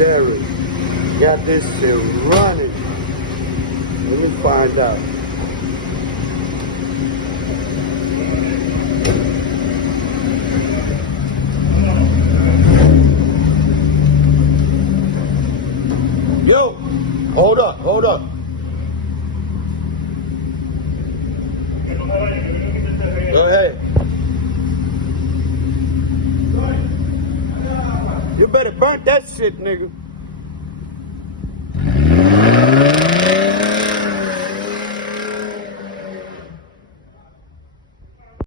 Jerry got this shit running. Let me find out. Yo, hold up. Go ahead. You better burn that shit, nigga.